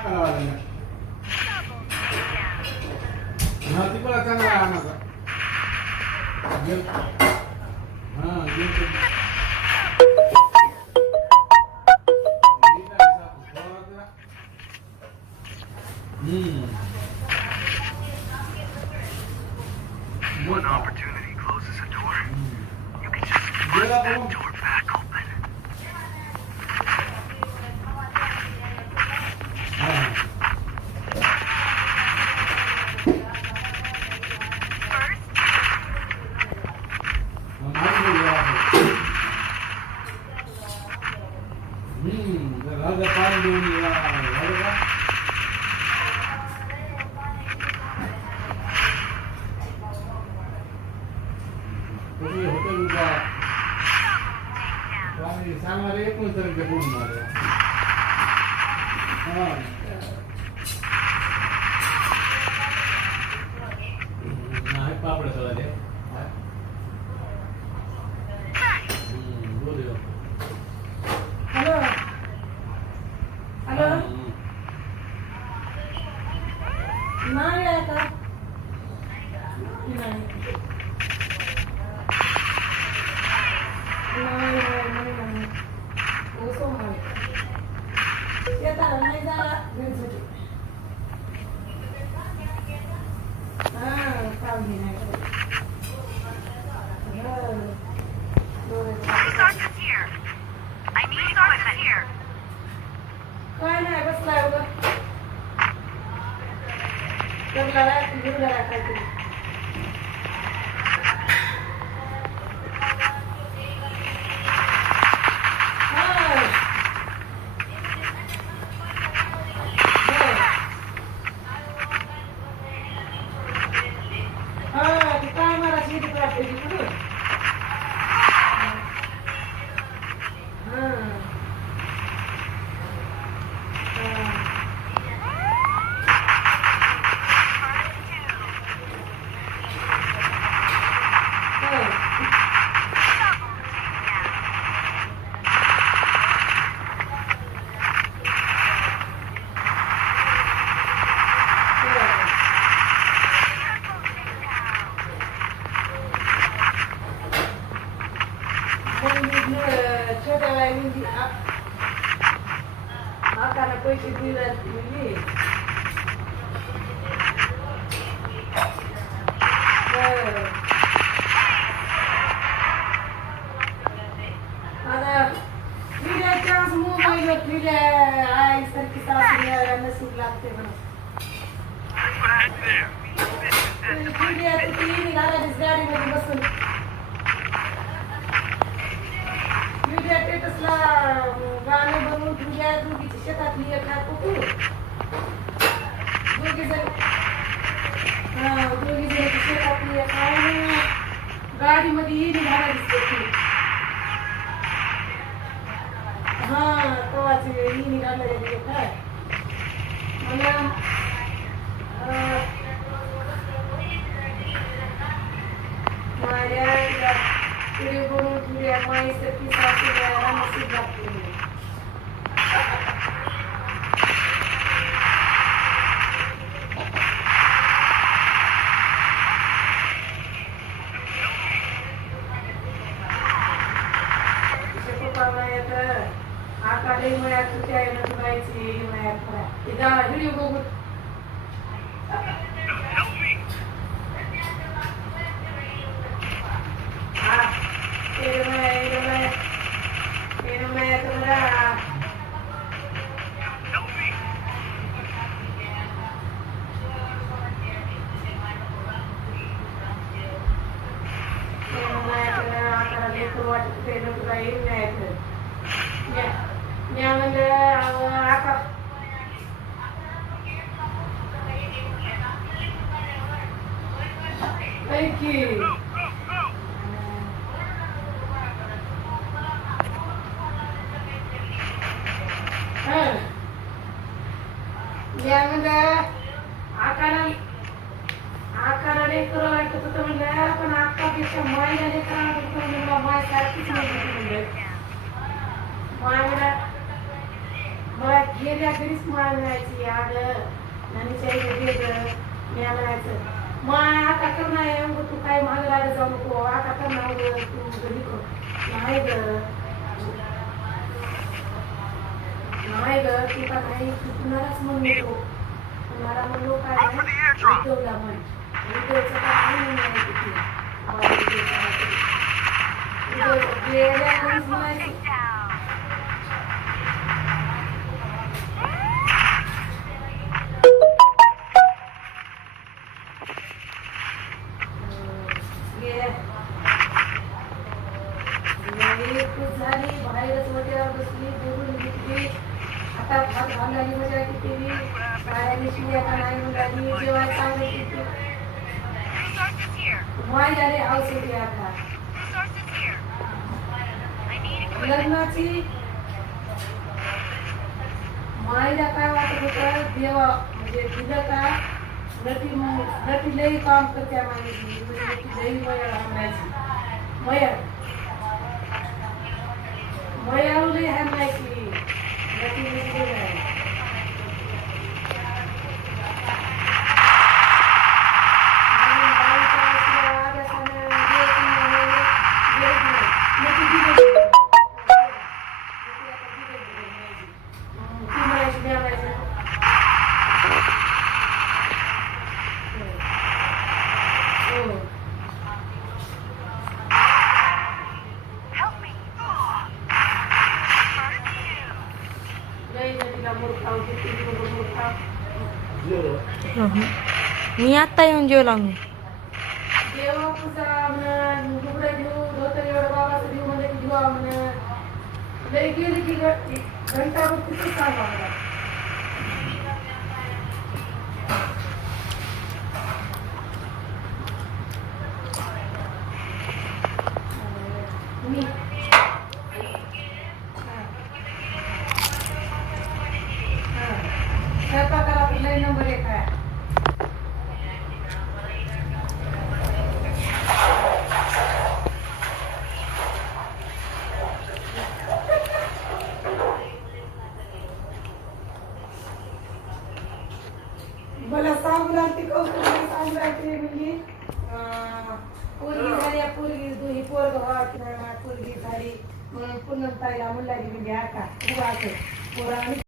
करावा हा ती मला चांगला आहे माझा One opportunity closes a door. You can just force that door back open. सांगणारे एकूण तर बोलून पापड सगळे हॅलो हॅलो नाही आहे का नाही नाही झाला काय नाही बसलाय काहीतरी छोट्या बाई आकाला पैसे दिले आता फिर्याच्या मोबाईल फिर्या आई सारखी सासरी नसीब लागते म्हणून फिर्या ती गाडीमध्ये बसून स्टेटसला गाणं बनवून तुझ्या दोघीची शेतातली एक हात कुठू दोघी जण शेतातली एक आहे गाडीमध्ये ही निघाला दिसते हा तवाची ही निघालेली काय मला माझ्या पुढे बोलून तुझ्या माईसाठी सासूला नसीब लागते आकाडे मळ्यात तुझ्या बाईची मळ्यात व्हिडिओ बघून Thank you. यामध्ये आकाराने करू वाटत होतं म्हणलं पण आकापेक्षा मायने करावं म्हणलं माय सारखीच म्हणलं माय मला गेल्या घरीच माय म्हणायची अगं नानीच्या इथे गेलं मी म्हणायचं माय आता करणार आहे तू काय मागे लागत जाऊ नको आता करणार तू घरी कर नाही ग नाही ग तू का नाही तू कुणालाच म्हणू नको मला म्हणलो काय उद्योगला म्हण उद्योगचं काय नाही गेल्या घरीच म्हणायची झाली बाहेरच वट्यावर बसली बोलून घेतली आता भात घालणारी मजा किती बाहेर शिव्या का नाही म्हणाली जेव्हा चांगली किती माय झाले हाऊस होती आता लग्नाची मायला काय वाटत होतं देवा म्हणजे दिलं का नटी लई काम करत्या माहिती म्हणजे लई मया हाणायची मया लई हाणायची नटी नाही मी आता येऊन जेवला मी देवा पूजा म्हणून लुगडं घेऊ धोतर एवढं बाबाचं घेऊ म्हणजे घेऊ म्हणून लई गेली की घंटाभर तिथेच सांगा मी स्वयंपाकाला आपला नंबर एक आहे मला सांगू लागते कौतुक सांगू लागते म्हणजे पोरगी झाली पोरगी ही पोरग पोरगी झाली म्हणून पुन्हा ताईला म्हणला की म्हणजे आता तू असं पोरा